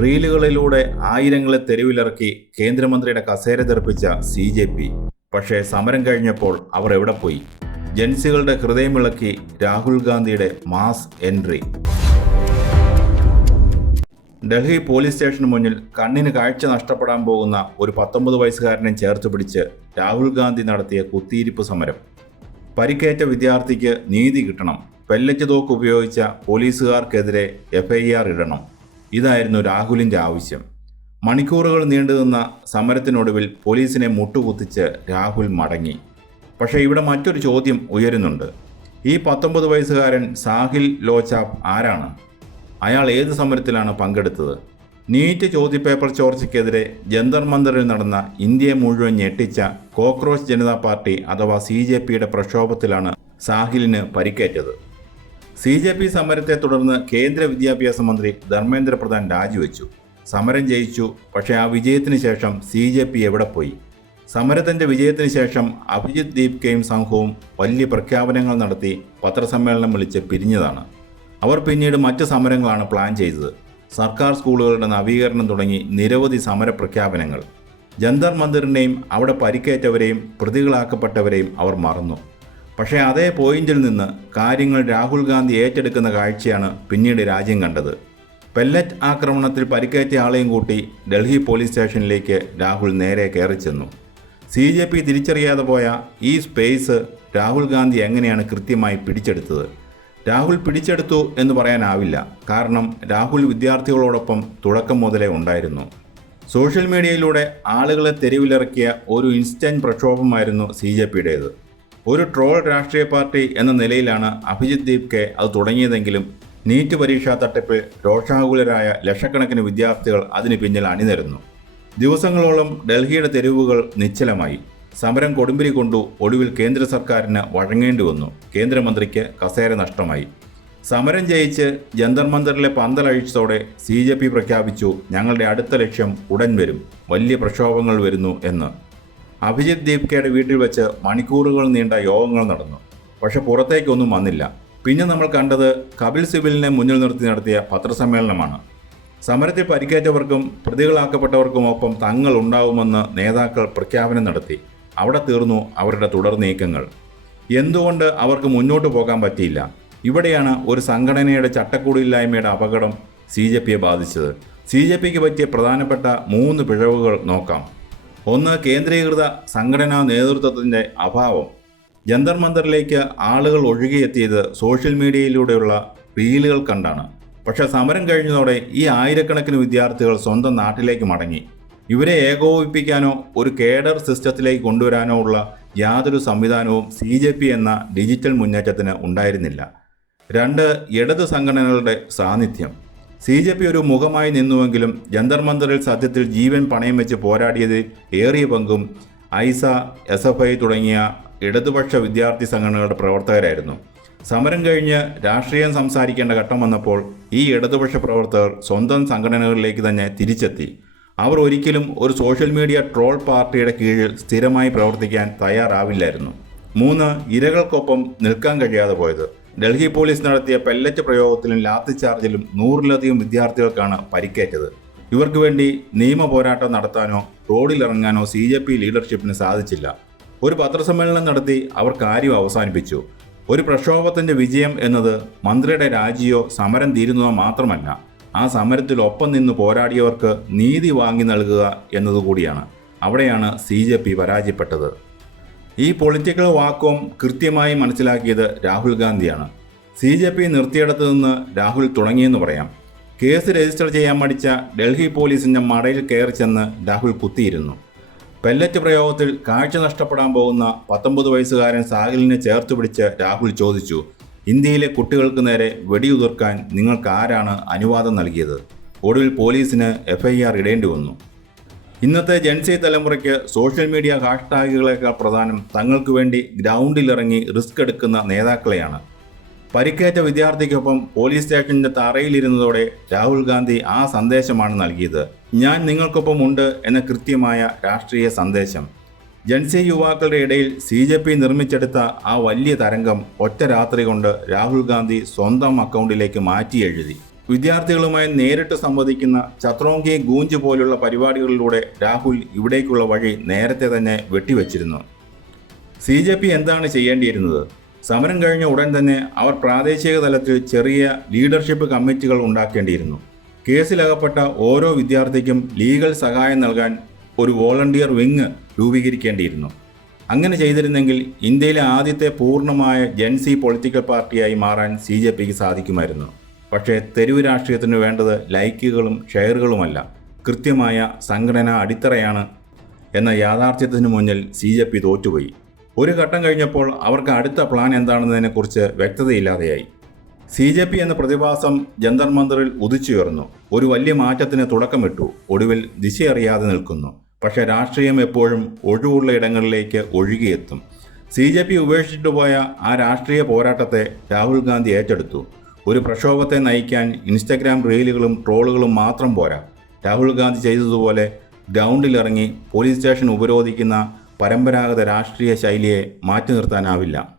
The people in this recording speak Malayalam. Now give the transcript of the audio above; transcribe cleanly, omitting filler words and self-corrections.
റീലുകളിലൂടെ ആയിരങ്ങളെ തെരുവിലിറക്കി കേന്ദ്രമന്ത്രിയുടെ കസേര തെറിപ്പിച്ച CJP. പക്ഷേ സമരം കഴിഞ്ഞപ്പോൾ അവർ എവിടെ പോയി? ജൻസികളുടെ ഹൃദയമിളക്കി രാഹുൽ ഗാന്ധിയുടെ മാസ് എൻട്രി. ഡൽഹി പോലീസ് സ്റ്റേഷന് മുന്നിൽ കണ്ണിന് കാഴ്ച നഷ്ടപ്പെടാൻ പോകുന്ന ഒരു 19 വയസ്സുകാരനെ ചേർത്ത് പിടിച്ച് രാഹുൽ ഗാന്ധി നടത്തിയ കുത്തിയിരിപ്പ് സമരം. പരിക്കേറ്റ വിദ്യാർത്ഥിക്ക് നീതി കിട്ടണം, പെല്ലറ്റ് തോക്ക് ഉപയോഗിച്ച പോലീസുകാർക്കെതിരെ FIR ഇടണം. ഇതായിരുന്നു രാഹുലിൻ്റെ ആവശ്യം. മണിക്കൂറുകൾ നീണ്ടുനിന്ന സമരത്തിനൊടുവിൽ പോലീസിനെ മുട്ടുകുത്തിച്ച് രാഹുൽ മടങ്ങി. പക്ഷേ ഇവിടെ മറ്റൊരു ചോദ്യം ഉയരുന്നുണ്ട്. ഈ 19 വയസ്സുകാരൻ സാഹിൽ ലോചാപ് ആരാണ്? അയാൾ ഏത് സമരത്തിലാണ് പങ്കെടുത്തത്? നീറ്റ് ചോദ്യപേപ്പർ ചോർച്ചയ്ക്കെതിരെ ജന്തർ മന്ദറിൽ നടന്ന ഇന്ത്യയെ മുഴുവൻ ഞെട്ടിച്ച കോക്രോച്ച് ജനതാ പാർട്ടി അഥവാ CJPയുടെ പ്രക്ഷോഭത്തിലാണ് സാഹിലിന് പരിക്കേറ്റത്. CJP സമരത്തെ തുടർന്ന് കേന്ദ്ര വിദ്യാഭ്യാസ മന്ത്രി ധർമ്മേന്ദ്ര പ്രധാൻ രാജിവെച്ചു. സമരം ജയിച്ചു. പക്ഷേ ആ വിജയത്തിന് ശേഷം CJP എവിടെ പോയി? സമരത്തിൻ്റെ വിജയത്തിന് ശേഷം അഭിജിത് ദീപ്കയും സംഘവും വലിയ പ്രഖ്യാപനങ്ങൾ നടത്തി പത്രസമ്മേളനം വിളിച്ച് പിരിഞ്ഞതാണ്. അവർ പിന്നീട് മറ്റ് സമരങ്ങളാണ് പ്ലാൻ ചെയ്തത്. സർക്കാർ സ്കൂളുകളുടെ നവീകരണം തുടങ്ങി നിരവധി സമര പ്രഖ്യാപനങ്ങൾ. ജന്തർ മന്ദിറിനെയും അവിടെ പരിക്കേറ്റവരെയും പ്രതികളാക്കപ്പെട്ടവരെയും അവർ മറന്നു. പക്ഷേ അതേ പോയിന്റിൽ നിന്ന് കാര്യങ്ങൾ രാഹുൽ ഗാന്ധി ഏറ്റെടുക്കുന്ന കാഴ്ചയാണ് പിന്നീട് രാജ്യം കണ്ടത്. പെല്ലറ്റ് ആക്രമണത്തിൽ പരിക്കേറ്റ ആളെയും കൂട്ടി ഡൽഹി പോലീസ് സ്റ്റേഷനിലേക്ക് രാഹുൽ നേരെ കയറിച്ചെന്നു. CJP തിരിച്ചറിയാതെ പോയ ഈ സ്പേസ് രാഹുൽ ഗാന്ധി എങ്ങനെയാണ് കൃത്യമായി പിടിച്ചെടുത്തത്? രാഹുൽ പിടിച്ചെടുത്തു എന്ന് പറയാനാവില്ല. കാരണം രാഹുൽ വിദ്യാർത്ഥികളോടൊപ്പം തുടക്കം മുതലേ ഉണ്ടായിരുന്നു. സോഷ്യൽ മീഡിയയിലൂടെ ആളുകളെ തെരുവിലിറക്കിയ ഒരു ഇൻസ്റ്റന്റ് പ്രക്ഷോഭമായിരുന്നു CJPയുടേത്. ഒരു ട്രോൾ രാഷ്ട്രീയ പാർട്ടി എന്ന നിലയിലാണ് അഭിജിത് ദീപ്കെ അത് തുടങ്ങിയതെങ്കിലും നീറ്റ് പരീക്ഷാ തട്ടിപ്പിൽ രോഷാകുലരായ ലക്ഷക്കണക്കിന് വിദ്യാർത്ഥികൾ അതിന് പിന്നിൽ അണിനിരന്നു. ദിവസങ്ങളോളം ഡൽഹിയുടെ തെരുവുകൾ നിശ്ചലമായി. സമരം കൊടുമ്പിരി കൊണ്ടു. ഒടുവിൽ കേന്ദ്ര സർക്കാരിന് വഴങ്ങേണ്ടി വന്നു. കേന്ദ്രമന്ത്രിക്ക് കസേര നഷ്ടമായി. സമരം ജയിച്ച് ജന്തർ മന്ദറിലെ പന്തലഴിച്ചതോടെ CJP പ്രഖ്യാപിച്ചു, ഞങ്ങളുടെ അടുത്ത ലക്ഷ്യം ഉടൻ വരും, വലിയ പ്രക്ഷോഭങ്ങൾ വരുന്നു എന്ന്. അഭിജിത് ദീപ്കയുടെ വീട്ടിൽ വെച്ച് മണിക്കൂറുകൾ നീണ്ട യോഗങ്ങൾ നടന്നു. പക്ഷെ പുറത്തേക്കൊന്നും വന്നില്ല. പിന്നെ നമ്മൾ കണ്ടത് കപിൽ സിബലിനെ മുന്നിൽ നിർത്തി നടത്തിയ പത്രസമ്മേളനമാണ്. സമരത്തിൽ പരിക്കേറ്റവർക്കും പ്രതികളാക്കപ്പെട്ടവർക്കുമൊപ്പം തങ്ങൾ ഉണ്ടാവുമെന്ന് നേതാക്കൾ പ്രഖ്യാപനം നടത്തി. അവിടെ തീർന്നു അവരുടെ തുടർ നീക്കങ്ങൾ. എന്തുകൊണ്ട് അവർക്ക് മുന്നോട്ട് പോകാൻ പറ്റിയില്ല? ഇവിടെയാണ് ഒരു സംഘടനയുടെ ചട്ടക്കൂടില്ലായ്മയുടെ അപകടം CJPയെ ബാധിച്ചത്. CJPക്ക് പറ്റിയ പ്രധാനപ്പെട്ട 3 പിഴവുകൾ നോക്കാം. ഒന്ന്, കേന്ദ്രീകൃത സംഘടനാ നേതൃത്വത്തിൻ്റെ അഭാവം. ജന്തർ മന്ദറിലേക്ക് ആളുകൾ ഒഴുകിയെത്തിയത് സോഷ്യൽ മീഡിയയിലൂടെയുള്ള റീലുകൾ കണ്ടാണ്. പക്ഷേ സമരം കഴിഞ്ഞതോടെ ഈ ആയിരക്കണക്കിന് വിദ്യാർത്ഥികൾ സ്വന്തം നാട്ടിലേക്ക് മടങ്ങി. ഇവരെ ഏകോപിപ്പിക്കാനോ ഒരു കേഡർ സിസ്റ്റത്തിലേക്ക് കൊണ്ടുവരാനോ ഉള്ള യാതൊരു സംവിധാനവും CJP എന്ന ഡിജിറ്റൽ മുന്നേറ്റത്തിന് ഉണ്ടായിരുന്നില്ല. 2, ഇടത് സംഘടനകളുടെ സാന്നിധ്യം. CJP ഒരു മുഖമായി നിന്നുവെങ്കിലും ജന്തർ മന്ദറിൽ സത്യത്തിൽ ജീവൻ പണയം വെച്ച് പോരാടിയതിൽ ഏറിയ പങ്കും ഐസ, SFI തുടങ്ങിയ ഇടതുപക്ഷ വിദ്യാർത്ഥി സംഘടനകളുടെ പ്രവർത്തകരായിരുന്നു. സമരം കഴിഞ്ഞ് രാഷ്ട്രീയം സംസാരിക്കേണ്ട ഘട്ടം വന്നപ്പോൾ ഈ ഇടതുപക്ഷ പ്രവർത്തകർ സ്വന്തം സംഘടനകളിലേക്ക് തന്നെ തിരിച്ചെത്തി. അവർ ഒരിക്കലും ഒരു സോഷ്യൽ മീഡിയ ട്രോൾ പാർട്ടിയുടെ കീഴിൽ സ്ഥിരമായി പ്രവർത്തിക്കാൻ തയ്യാറാവില്ലായിരുന്നു. 3, ഇരകൾക്കൊപ്പം നിൽക്കാൻ കഴിയാതെ പോയത്. ഡൽഹി പോലീസ് നടത്തിയ പെല്ലറ്റ് പ്രയോഗത്തിലും ലാത്തിച്ചാർജിലും 100-ലധികം വിദ്യാർത്ഥികൾക്കാണ് പരിക്കേറ്റത്. ഇവർക്ക് വേണ്ടി നിയമ പോരാട്ടം നടത്താനോ റോഡിലിറങ്ങാനോ CJP ലീഡർഷിപ്പിന് സാധിച്ചില്ല. ഒരു പത്രസമ്മേളനം നടത്തി അവർ കാര്യം അവസാനിപ്പിച്ചു. ഒരു പ്രക്ഷോഭത്തിൻ്റെ വിജയം എന്നത് മന്ത്രിയുടെ രാജിയോ സമരം തീരുന്നതോ മാത്രമല്ല, ആ സമരത്തിൽ ഒപ്പം നിന്ന് പോരാടിയവർക്ക് നീതി വാങ്ങി നൽകുക എന്നതുകൂടിയാണ്. അവിടെയാണ് CJP പരാജയപ്പെട്ടത്. ഈ പൊളിറ്റിക്കൽ വാക്വം കൃത്യമായി മനസ്സിലാക്കിയത് രാഹുൽ ഗാന്ധിയാണ്. CJP നിർത്തിയിടത്ത് നിന്ന് രാഹുൽ തുടങ്ങിയെന്ന് പറയാം. കേസ് രജിസ്റ്റർ ചെയ്യാൻ മടിച്ച ഡൽഹി പോലീസിൻ്റെ മടയിൽ കയറി ചെന്ന് രാഹുൽ കുത്തിയിരുന്നു. പെല്ലറ്റ് പ്രയോഗത്തിൽ കാഴ്ച നഷ്ടപ്പെടാൻ പോകുന്ന 19 വയസ്സുകാരൻ സാഹിലിനെ ചേർത്ത് പിടിച്ച് രാഹുൽ ചോദിച്ചു, ഇന്ത്യയിലെ കുട്ടികൾക്ക് നേരെ വെടിയുതിർക്കാൻ നിങ്ങൾക്ക് ആരാണ് അനുവാദം നൽകിയത്? ഒടുവിൽ പോലീസിന് FIR ഇടേണ്ടി വന്നു. ഇന്നത്തെ ജെൻസി തലമുറയ്ക്ക് സോഷ്യൽ മീഡിയ ഹാഷ്ടാഗുകളേക്കാൾ പ്രധാനം തങ്ങൾക്ക് വേണ്ടി ഗ്രൗണ്ടിലിറങ്ങി റിസ്ക് എടുക്കുന്ന നേതാക്കളെയാണ്. പരിക്കേറ്റ വിദ്യാർത്ഥിക്കൊപ്പം പോലീസ് സ്റ്റേഷൻ്റെ തറയിലിരുന്നതോടെ രാഹുൽ ഗാന്ധി ആ സന്ദേശമാണ് നൽകിയത്. ഞാൻ നിങ്ങൾക്കൊപ്പം ഉണ്ട് എന്ന കൃത്യമായ രാഷ്ട്രീയ സന്ദേശം. ജൻസി യുവാക്കളുടെ ഇടയിൽ CJP നിർമ്മിച്ചെടുത്ത ആ വലിയ തരംഗം ഒറ്റ രാത്രി കൊണ്ട് രാഹുൽ ഗാന്ധി സ്വന്തം അക്കൗണ്ടിലേക്ക് മാറ്റി എഴുതി. വിദ്യാർത്ഥികളുമായി നേരിട്ട് സംവദിക്കുന്ന ചത്രോങ്കി ഗൂഞ്ച് പോലുള്ള പരിപാടികളിലൂടെ രാഹുൽ ഇവിടേക്കുള്ള വഴി നേരത്തെ തന്നെ വെട്ടിവെച്ചിരുന്നു. CJP എന്താണ് ചെയ്യേണ്ടിയിരുന്നത്? സമരം കഴിഞ്ഞ ഉടൻ തന്നെ അവർ പ്രാദേശിക തലത്തിൽ ചെറിയ ലീഡർഷിപ്പ് കമ്മിറ്റികൾ ഉണ്ടാക്കേണ്ടിയിരുന്നു. കേസിലകപ്പെട്ട ഓരോ വിദ്യാർത്ഥിക്കും ലീഗൽ സഹായം നൽകാൻ ഒരു വോളണ്ടിയർ വിങ് രൂപീകരിക്കേണ്ടിയിരുന്നു. അങ്ങനെ ചെയ്തിരുന്നെങ്കിൽ ഇന്ത്യയിലെ ആദ്യത്തെ പൂർണ്ണമായ ജെൻസി പൊളിറ്റിക്കൽ പാർട്ടിയായി മാറാൻ CJPക്ക് സാധിക്കുമായിരുന്നു. പക്ഷേ തെരുവ് രാഷ്ട്രീയത്തിന് വേണ്ടത് ലൈക്കുകളും ഷെയറുകളുമല്ല, കൃത്യമായ സംഘടനാ അടിത്തറയാണ് എന്ന യാഥാർത്ഥ്യത്തിന് മുന്നിൽ CJP തോറ്റുപോയി. ഒരു ഘട്ടം കഴിഞ്ഞപ്പോൾ അവർക്ക് അടുത്ത പ്ലാൻ എന്താണെന്നതിനെക്കുറിച്ച് വ്യക്തതയില്ലാതെയായി. CJP എന്ന പ്രതിഭാസം ജന്തർ മന്ദറിൽ ഉദിച്ചുയർന്നു, ഒരു വലിയ മാറ്റത്തിന് തുടക്കമിട്ടു, ഒടുവിൽ ദിശയറിയാതെ നിൽക്കുന്നു. പക്ഷേ രാഷ്ട്രീയം എപ്പോഴും ഒഴിവുള്ള ഇടങ്ങളിലേക്ക് ഒഴുകിയെത്തും. CJP ഉപേക്ഷിച്ചിട്ട് പോയ ആ രാഷ്ട്രീയ പോരാട്ടത്തെ രാഹുൽ ഗാന്ധി ഏറ്റെടുത്തു. ഒരു പ്രക്ഷോഭത്തെ നയിക്കാൻ ഇൻസ്റ്റഗ്രാം റീലുകളും ട്രോളുകളും മാത്രം പോരാ. രാഹുൽ ഗാന്ധി ചെയ്തതുപോലെ ഗ്രൗണ്ടിലിറങ്ങി പോലീസ് സ്റ്റേഷൻ ഉപരോധിക്കുന്ന പരമ്പരാഗത രാഷ്ട്രീയ ശൈലിയെ മാറ്റി നിർത്താനാവില്ല.